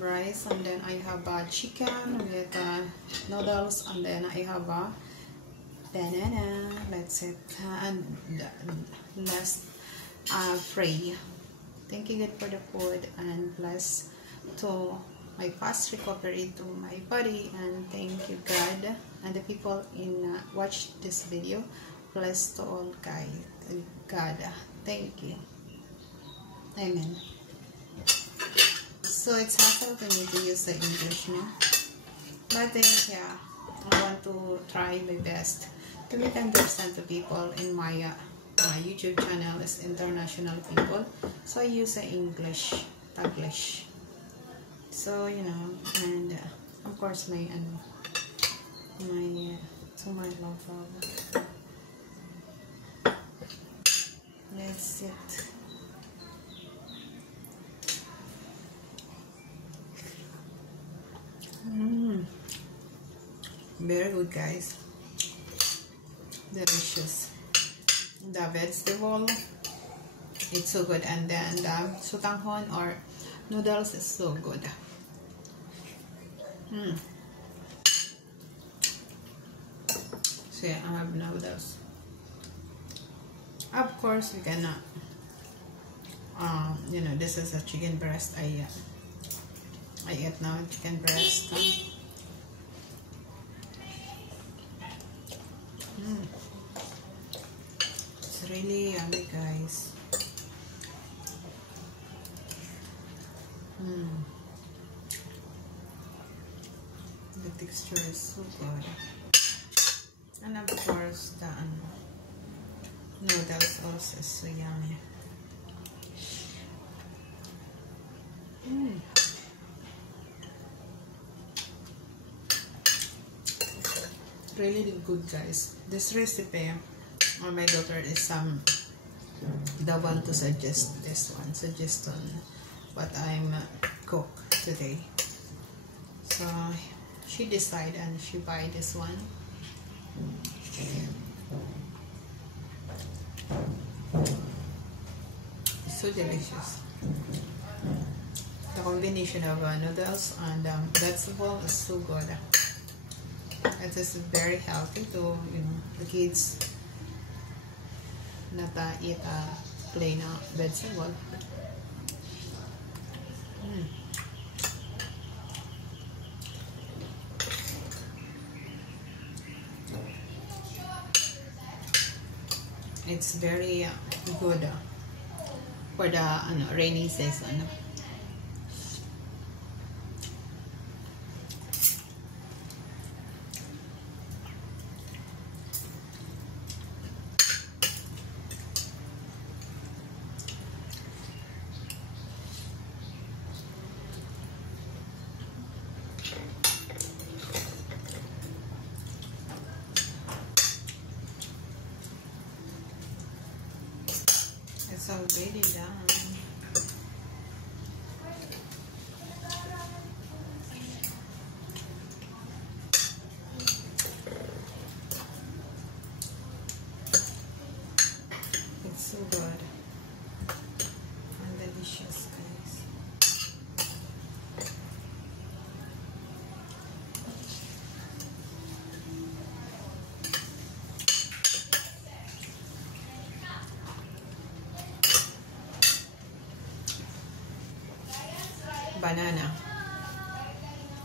rice, and then I have chicken with noodles, and then I have a banana. That's it. And last free. Thank you God for the food, and bless to my fast recovery to my body, and thank you God and the people in watch this video. Bless to all God. Thank you. Amen. So it's hassle to me to use the English, no? But yeah, I want to try my best to make understand to people in my YouTube channel is international people. So I use the English, Taglish. So you know, and of course my love. That's it. Very good, guys. Delicious. The vegetable, it's so good, and then the sotanghon or noodles is so good. So yeah, I have noodles. Of course, we cannot. You know, this is a chicken breast. I eat now chicken breast. It's really yummy, guys. The texture is so good, and of course the noodles also is so yummy. Really good, guys. This recipe, my daughter is the one to suggest this one, suggest on what I'm cook today. So she decided and she buy this one. It's so delicious. The combination of noodles and vegetable is so good. It is very healthy to, you know, the kids not eat plain vegetable. It's very good for the rainy season. It's already done. It's so good and delicious, guys.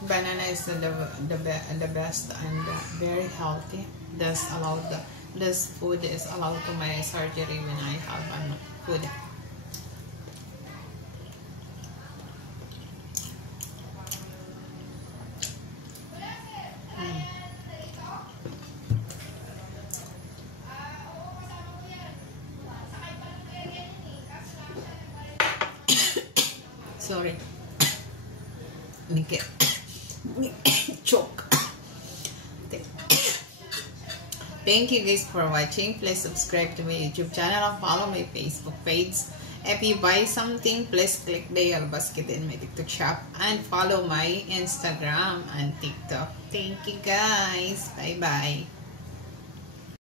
Banana is the best and very healthy. This food is allowed to my surgery when I have food. Sorry. Choke. Thank you guys for watching. Please subscribe to my YouTube channel and follow my Facebook page. If you buy something, please click the yellow basket in my TikTok shop and follow my Instagram and TikTok. Thank you guys. Bye bye.